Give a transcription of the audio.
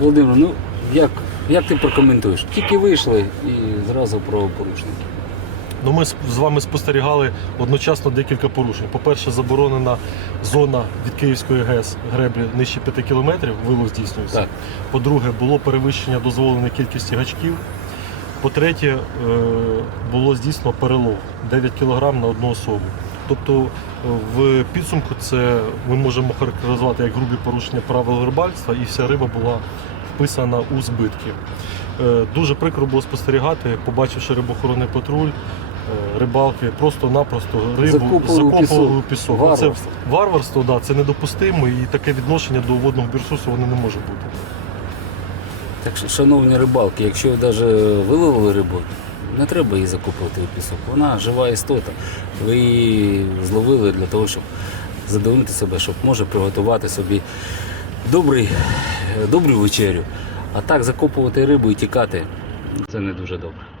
Володимир, ну як, як ти прокоментуєш? Тільки вийшли і зразу про порушники. Ну, ми з вами спостерігали одночасно декілька порушень. По-перше, заборонена зона від Київської ГЕС греблі нижче 5 кілометрів, вилов здійснюється. По-друге, було перевищення дозволеної кількості гачків. По-третє, е, було здійснено перелов 9 кг на одну особу. Тобто е, в підсумку це ми можемо характеризувати як грубі порушення правил рибальства, і вся риба була вписана у збитки. Е, Дуже прикро було спостерігати, побачивши рибоохоронний патруль, е, рибалки просто-напросто рибу Закопували у пісок. у пісок. Варварство. Це варварство, да, це недопустимо і таке відношення до водного бірсусу воно не може бути. Так що, шановні рибалки, якщо ви навіть виловили рибу, не треба її закопувати у пісок. Вона жива істота. Ви її зловили для того, щоб задовольнити себе, щоб може приготувати собі добрий, добру вечерю. А так закопувати рибу і тікати це не дуже добре.